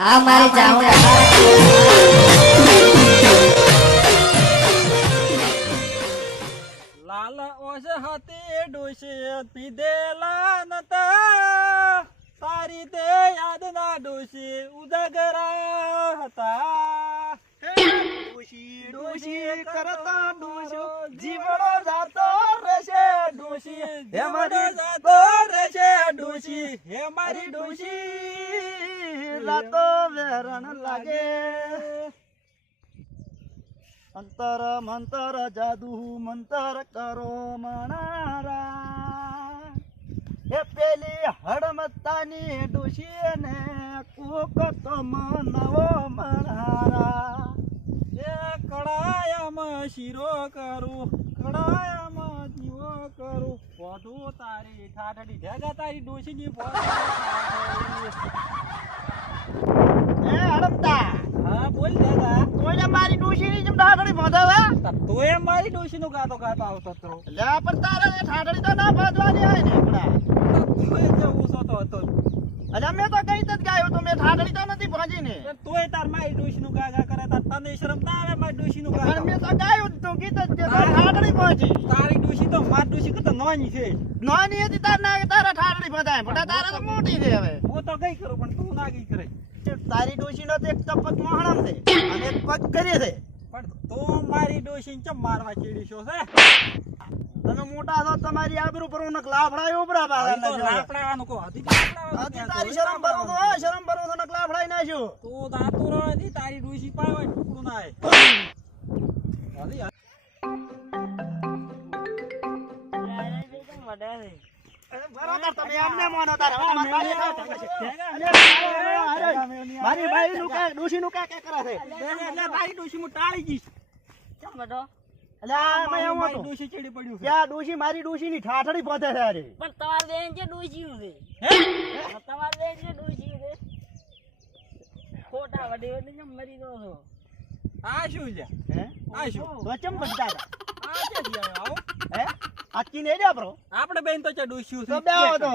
આ મારે જાઉં લાલ ઓસ હતી ડોશી પીધેલા નતા તારી તે યાદ ના ડોશી ઉજાગરા હતા ડોશી ડોશી કરતા ડોશો જીવડો જાતો રહેશે ડોશી હે મારી જાતો રહેશે ડોશી હે મારી ડોશી રાતો વેરણ લાગે અંતર મંતર જાદુ મંતર કરો મણારા એ પેલી હડમતાની ડોશી ને કોક તો મનવો મણારા એ કડાયામાં શીરો કરું કડાયામાં જીવો કરું પોઢું તારી ઠાઠડી ભેગા તારી ડોશીની એ હડમતા હા બોલ દાદા તોય મારી ડોશીની જેમ ડાગડી બાંધાવે તોય મારી ડોશીનું ગાતો ગાતો આવતો તો લે પણ તારે ઠાઠડી તો ના બાંધવાની હોય ને એકડા તોય જે ઊંચો તો હતો અલ્યા મેં તો કઈ જ ગાયો તો મેં ઠાઠડી તો નથી ભાજી ને તોય તાર મારી ડોશીનું ગા કરે તાર તને શરમ ના આવે મારી ડોશીનું પણ ગા મેં તો ગાયું જ તું ગીત જ તે તો ઠાઠડી ભાજી તારી ડોશી તો મારી ડોશી કરતા નાની છે નાની હતી તાર ના તારા ઠાઠડી બંધાય પણ તારા તો મોટી છે હવે હું તો કઈ કરું પણ તું ના કઈ કરે તારી ડોશી નો તો એક તો પગ મોહણમ છે અને એક પગ કરે છે પણ તું મારી ડોશીને ચમ મારવા ચીડીશો છે તમે મોટા છો તમારી આબરૂ પર ઉનક લાફડાય ઉભરા તો પાછા લાકડાવાનું કો હતી તારી શરમ ભરો તો શરમ ભરો તો નક લાફડાય નાખ્યો તું દાતો રહી તારી ડોશી પાવે ટુકડું ના આવે બરાબર તમે એમને મોનો તાર હવે તમારે બારી ખાવ મારી બાઈ નું કા ડોશી નું કા કે કરે છે એટલે તારી ડોશી હું ટાળી જઈશ ચમ બેટો અલ્યા મેં એવું મારી હતું ડોશી ચડી પડ્યું છે ક્યાં ડોશી મારી ડોશી ની ઠાઠડી પહોંચે છે અરે પણ તમાર બેન જે ડોશીયું છે તમાર બેન જે ડોશીયું છે ખોટા વડે વડે જેમ મરી ગયો છો આ શું છે હે આ શું તો ચમ બચતા હતા આ ક્યાંથી આવ્યો આવો હે આકી ને જા બ્રો આપણે બેન તો છે ડોશીયું તો છે બેહો તો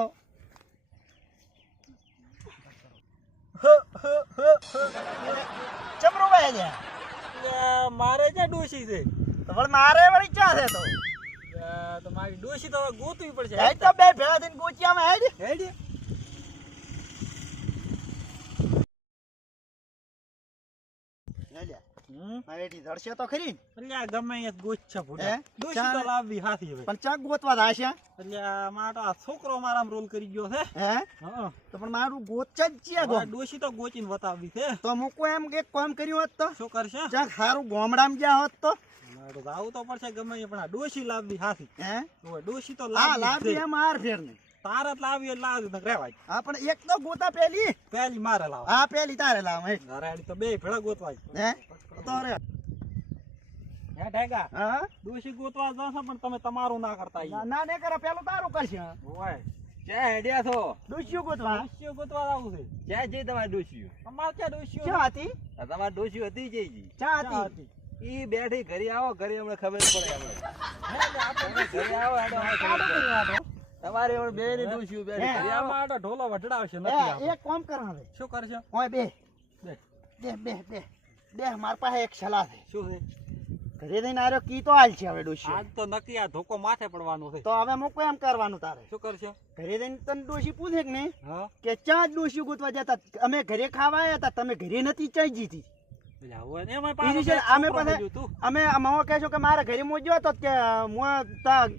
ચમરો ભાઈ છે એટલે મારે જે ડોશી છે તો વળ મારે વળી ચા છે તો તો મારી ડોશી તો હવે ગોતવી પડશે હે તો બે ભેળા થઈને ગોચિયામાં હેડ હેડી મારેથી ધડશે તો ખરી ને એટલે આ ગમે એક ગોચ છે હે? ભૂડા ડોશી તો લાવવી હાથી હવે પણ ચા ગોતવા દાશે એટલે આ મારો આ છોકરો મારામાં રોલ કરી ગયો છે હે હા તો પણ મારું ગોચ જ છે ગો આ ડોશી તો ગોચીને બતાવવી છે તો મૂકો એમ કે કોમ કર્યું હોત તો શું કરશે ચાક સારું ગામડામાં જ્યાં હોત તો મારે તો આવું તો પડશે ગમે એ, પણ આ ડોશી લાવવી હાથી હે હવે ડોશી તો હા લાવવી લાવી છે. એમ હાર ફેર નહીં તારે જ લાવવી એટલે લાવવી તો રહેવાય હા પણ એક તો ગોતા પેલી પહેલી મારે લાવ હા પેલી તારે લાવ હે ઘરાડી તો બે ભેળા ગોતવાય હે તો રે હે ઢેગા હા ડોશી ગોતવા જશો પણ તમે તમારું ના કરતા ઈ. ના ને કરે પેલું તારું કરશે હોય ક્યાં હેડ્યા છો ડોશીઓ ગોતવા ડોશીઓ ગોતવા આવું છે ક્યાં જઈ તમારી ડોશીઓ તમારે ક્યાં ડોશીઓ ક્યાં હતી તમારી ડોશીઓ હતી જઈ જી ચા ક્યાં હતી હતી? ઈ બેઠી ઘરે આવો ઘરે હમણાં ખબર પડે આપણે હે, એટલે આપણે ઘરે આવો હેડો હમણાં ખબર કાઢો પડે. કરી વાળો. તમારે હવે બે ની ડોશીઓ બેઠી હે. ઘરે આવો આમાં આટો ઢોલો વઢડાવશે એ નથી આવતો. એક કામ કર હવે શું કરશે ઓય બે બે. બે બે બે બે માર પાસે એક સલાહ છે શું છે ઘરે જઈને આર્યો કી તો હાલ છે હવે ડોશી આજ તો નક્કી આ ધોકો માથે પડવાનો છે તો હવે મૂકો એમ કરવાનું તારે શું કરશે ઘરે જઈને તને ડોશી પૂછે કે નહીં હા કે ચા જ ડોશી ગોતવા જતા અમે ઘરે ખાવા આવ્યા હતા તમે ઘરે નથી ચાઈ જીતી એટલે હવે એમાંય ઈ પાછો રીતે બે અમે છોકરો પાસે બીજું તું. અમે મો કહેશો કે મારા ઘરે મોજ્યો તો કે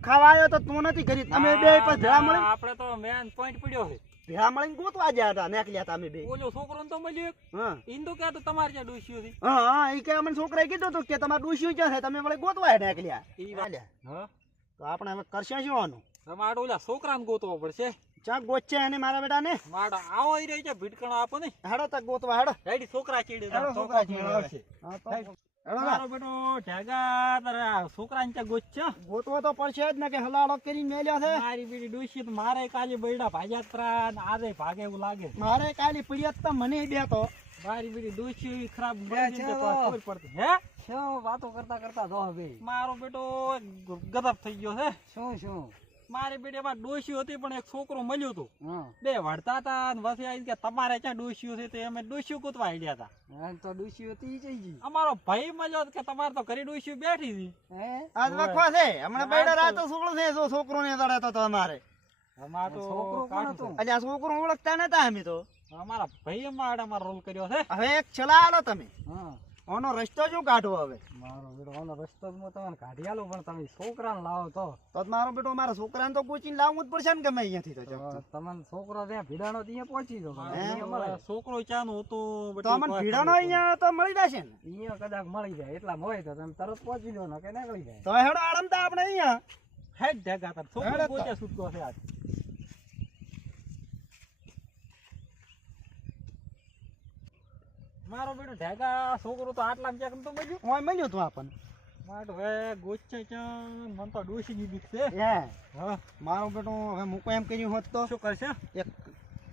ખાવા આવ્યો તો તું નથી ઘરે અમે બે પછી ભેળા ના, મળી આપણે તો મેન પોઈન્ટ પડ્યો છે ભેળા મળીને ગોતવા ગયા હતા નીકળ્યા હતા અમે બે ઓલો છોકરો તો મળ્યો એક. હા ઈંદુ કે તો તમારે ત્યાં ડોશીઓ થી હા હા એ કે અમને છોકરાએ કીધું હતું કે તમારે ડોશી ક્યાં છે તમે વળી ગોતવા નીકળ્યા ઈ વાત. હાલ્યા. હા તો આપણે હવે કરશે શું આનું તમારે ઓલા છોકરાને ગોતવો પડશે ચા ગોતશે એને મારા બેટાને માડા આવો ઈ રહી છે ભીટકણો આપો ને હેડો તક ગોતવા હેડો રેડી છોકરા ચીડે હેડો છોકરા ચીડે આવશે હા તો હેડ. હેડો મારો બેટો ઢેગા તારે આ છોકરાને ત્યાં ગોત છે ગોતવો તો પડશે જ ને કે હલાડો કરીને મેલ્યો છે મારી બીડી ડોશી તો મારે કાલે બૈડા ભાગ્યા ત્રા ને આજે ભાગે એવું લાગે મારે કાલી પીડિયત તો મને બે તો મારી બીડી ડોશી ખરાબ બની જાય તો ખબર પડતી હે શું વાતો કરતા કરતા જો બે મારો બેટો ગદપ થઈ ગયો છે શું શું મારી બેટીમાં ડોશી હતી પણ એક છોકરો મળ્યો હતો હા બે વળતા હતા ને પછી આવી કે તમારે ક્યાં ડોશીઓ છે તે અમે ડોશીઓ કૂદવા આડ્યા હતા હા તો ડૂસી હતી ઈ જઈ ગઈ અમારો ભાઈ મળ્યો કે તમારે તો ઘરે ડોશીઓ બેઠી હતી હે આજ વખવા છે હમણાં બૈડા રાતો છોકરો છે જો છોકરો ને દડે તો તમારે અમાર તો છોકરો કોણ કાઢું હતો? છે. એટલે આ છોકરો ઓળખતા નતા અમે તો અમારા ભાઈ અમારો રોલ કર્યો છે હવે એક છલા આલો તમે હા ઓનો રસ્તો શું કાઢવો હવે મારો બેટો આનો રસ્તો જ હું તમને કાઢી આલું પણ તમે છોકરાને લાવો તો તો મારો બેટો મારા છોકરાને તો કોચીને લાવવું જ પડશે ને ગમે અહીંયાથી તો તો તમને છોકરો ત્યાં ભીડાનો ત્યાં પહોંચી ગયો અહીંયા મળે છોકરો ચાનું હતું તો અમને ભીડાનો અહીંયા તો મળી જશે ને અહીંયા કદાચ મળી જાય એટલા હોય તો તમે તરત પહોંચી લો ને કે નીકળી જાય તો હેડો આડમતા આપણે અહીંયા હેડ ઢેગા તાર છોકરો હેડ પોતે છૂટકો છે આજ મારો બેટો ઢેગા છોકરો તો આટલામાં ક્યાંક તો મળ્યું ઓય મળ્યું તું આપણને મારો હવે ગોચે ચાન મન તો ડોશીની બીક છે હે હા મારો બેટો હવે મૂકો એમ કર્યું હોત તો શું કરશે એક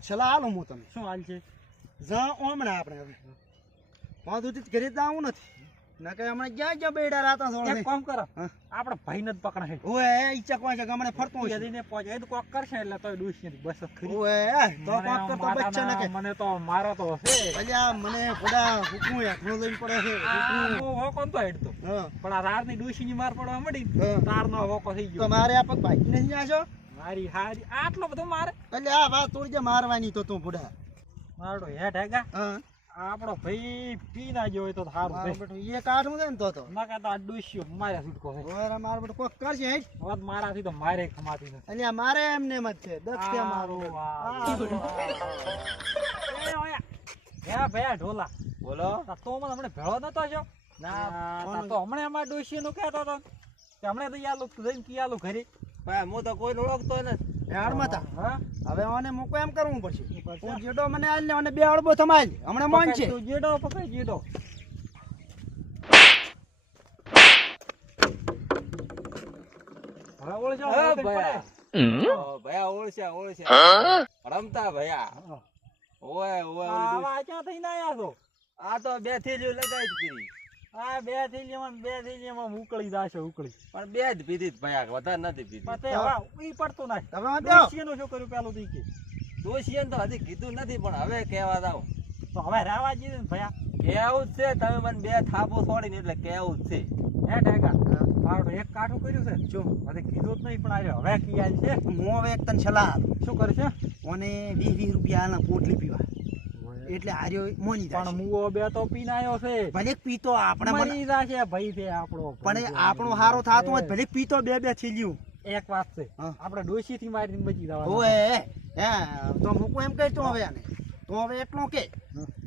છલા આલો હું તમે શું હાલ છે જા ઓમણા આપણે હવે પાછું ઘરે જ આવું નથી ના કે હમણાં જ્યાં જ્યાં બેડા રાતા એક સોળ કામ કરો હા. આપણે ભાઈને જ પકડાય ઓએ ઈચ્છા કોઈ છે ગમણે ફરતો હોય છે. યદીને પહોંચે એ તો કોક કરશે એટલે તો ડોશી બસ જ ખરી ઓએ તો કોક કરતો બચ્ચો ન કે મને તો મારો તો છે અલ્યા મને ખોડા હુકુમ એકલો લઈને પડે છે હુકુમ. હોકો તો હેડતો હા પણ આ રાતની ડોશીની માર પડવા મળી હા. તારનો હોકો થઈ તો ગયો મારે આ પગ ભાગી નહીં આશો મારી હારી આટલો બધો મારે અલ્યા આ વાત તોડી દે મારવાની તો તું બુડા મારો હેઠ હેગા હા આપણો ભાઈ પી ના ગયો હોય તો સારું મારો છે બેટો એ કાઢું છે ને તો ના કે તો આ ડોશીઓ મારે છૂટકો છે ઓરે મારો બેટો કોક કરશે હેટ હવે મારાથી તો મારે ખમાતી નથી અલ્યા મારે એમને એમ જ છે દક્ષ છે મારો એ ઓયા હે ભયા ઢોલા બોલો તો મને હમણે ભેળો નતો છો ના તો હમણે અમાર ડોશી નું કહેતો હતો કે હમણે તો યાલું જઈને કિયાલું ઘરે ભાઈ હું તો કોઈને ઓળખતો નથી હેડમાં હા હવે મને મૂકો એમ કરવું પડશે હું જેડો મને આલ ને અને બે અડબો થમાલ હમણાં મોન છે તું જેડો પકડ જેડો હવે ઓળજો હા, ભયા. ભયા ઓળખ્યા રમતા ભયા ઓય ઓય ઓલી ડોશી. આ ક્યાં થઈને આયા છો આ તો બે થેલીઓ લગાઈ જ પીધી આ બે થેલીમાં ઉકળી જાશે ઉકળી પણ બે જ પીધી જ ભયા વધારે નથી પીધી પણ તે હવે ઈ પડતું ના તમે વાંધો આવો. ડોશીનું શું કર્યું પેલું દી કે ડોશીએ તો હજી કીધું નથી પણ હવે કહેવા જાવ તો હવે રાવા જીને ભયા કેવું જ છે તમે મને બે થાપો છોડીને એટલે કેવું જ છે હે ઢેગા મારું એક કાઠું કર્યું છે શું મને કીધું જ નહીં પણ આજે હવે કિયાલ છે હું હવે એક તને સલાહ આપું. શું કરશે ઓને 20 રૂપિયા આના પોટલી પીવા એટલે હાર્યો મોની પણ જાય મુઓ બે તો પીને આવ્યો છે ભલે પીતો આપણે મને મરી જાશે ભાઈ છે આપણો પણ એ આપણો હારો થાતો હોય ભલે પીતો બે થેલ્યું એક વાત છે હા. આપણે ડોશી થી મારીને બચી જવાનું ઓએ હે તો મૂકો એમ કહેતો હવે આને તો હવે એટલો કે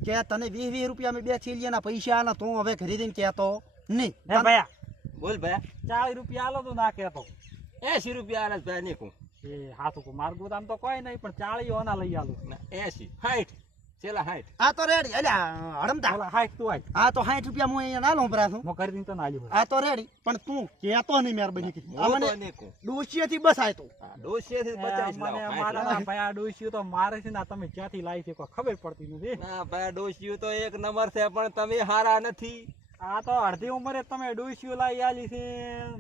તને 20 રૂપિયા મેં બે થેલિયાના પૈસા આના તું હવે ઘરે જઈને કહેતો નહીં હે ભયા બોલ ભયા 40 રૂપિયા આલો તો ના કહેતો 80 રૂપિયા આના ભયા નીકું એ હાથું કો માર ગોદામ તો કોઈ નહીં પણ 40 ઓના લઈ આલું 80 60 છેલ્લા 60 આ તો રેડી અલ્યા હડમતા ઓલા હાઈટ તું આય આ તો 60 રૂપિયા હું અહીંયા ના લઉં ભરા છું મો કરી દીન તો ના આલ્યું આ તો રેડી પણ તું કહેતો નહીં મહેરબાની કરી આ હું મને તો નીકું ડોશિયાથી બસ આય તો ડોશીએથી 50 મને લાવો મારા ના ભયા ડોશી તો મારે છે ને આ તમે ક્યાંથી લાવી છે કોઈ ખબર પડતી નથી ના ભયા ડોશીઓ તો એક નંબર છે પણ તમે હારા નથી આ તો અડધી ઉંમરે તમે ડોશીઓ લાવી આલી છે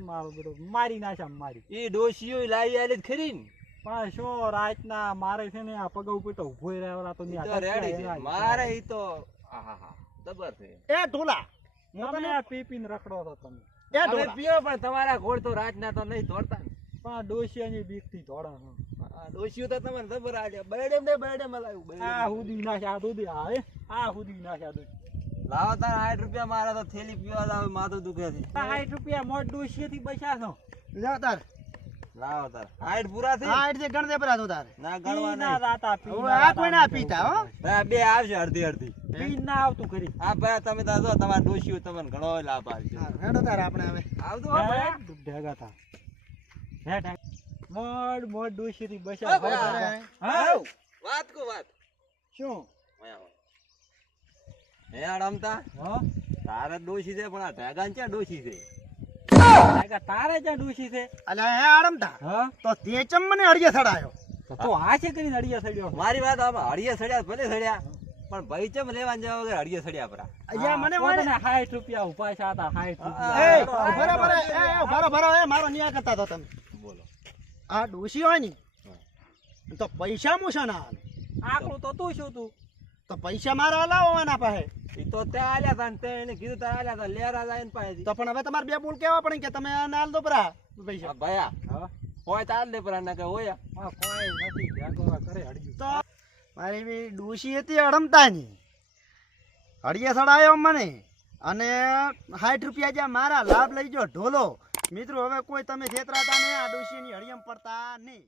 મારો બેટો મારી નાખ્યા મારી ઈ ડોશીઓ લાવી આલી જ ખરી ને પણ શું રાતના મારે છે ને આ પગ ઉપર તો ઉભો રહેવા તો ઈ તો રેડી છે મારે ઈ તો આહાહા જબર છે એ ઢોલા હું તમે તને આ પી પીને રખડો છો તમે એ તમે ઢોલા પીઓ પણ તમારા ઘોડ તો રાતના તો નહીં દોડતા ને પણ ડોશિયાની બીક થી દોડા આ ડોશીઓ તો તમને જબર આજે બરડેમ ને બરડેમ લાવ્યું આ હુદી નાખ્યા દૂધી આવે આ હુદી નાખ્યા દૂધી લાવો તાર 60 રૂપિયા મારા તો થેલી પીવા જાવ માથું દુખે છે 60 રૂપિયા મોટ ડોશિયા થી બચ્યા છો જા તાર લાવો તાર 60 પૂરા થઈ આ એટલે ગણ દે ભરા તું તારે ના પી ગણવા ના નહીં રાતા પી હવે આ કોઈ ના પીતા હો ભાઈ બે આવશે અડધી અડધી પી ના આવતું કરી આ ભાઈ તમે તો જો તમારા ડોશીઓ તમને ઘણો લાભ આવશે હા, હેડો તાર આપણે હવે આવજો હો ભાઈ ઢેગા થા હે ઢેગ મોટ મોટ ડોશી થી હા, બચ્યા ભાઈ. હા વાત કો વાત શું હે રમતા હા તારે ડોશી છે પણ આ ઢેગાન ક્યાં ડોશી છે ઢેગા તારે જ્યાં ડોશી છે અલ્યા હે આડમતા હા તો તે ચમ મને અડિયે થડાયો તો આ છે કરીને અડિયા સડ્યો મારી વાત આમાં હળિયે સડ્યા ભલે સડ્યા પણ ભાઈ ચમ લેવા જવા વગર હળિયે સડ્યા પરા અલ્યા મને કોને વળે 60 રૂપિયા ઉભા છે હતા 60 એ રૂપિયા બરાબર એ ભરો ભરો એ મારો નિયા કરતા તો તમે બોલો આ ડોશી હોય ને તો પૈસા મૂછા ના હાલે. આકડું તો તું શું તું તો પૈસા મારા હલાવવાના પાસે. ઈ તો તે આલ્યા તા ને તે એને કીધું તારે આલ્યા તા લેરા જાય ને પાસેથી. તો પણ હવે તમારે બે બોલ કેવા પડે કે તમે આને હાલ દો પરા પૈસા. આ ભયા હા હોય તાર દે પર ના કે હોય આ કોઈ નથી ધ્યાન કરે હડ્યું તો મારી બી ડોશી હતી અડમતાની હળિયા સડાયો મને અને 60 રૂપિયા જ્યાં મારા લાભ લઈ જો ઢોલો. મિત્રો હવે કોઈ તમે છેતરાતા નહીં, આ ડોશીની હળિયામાં પડતા નહીં.